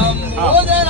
Namo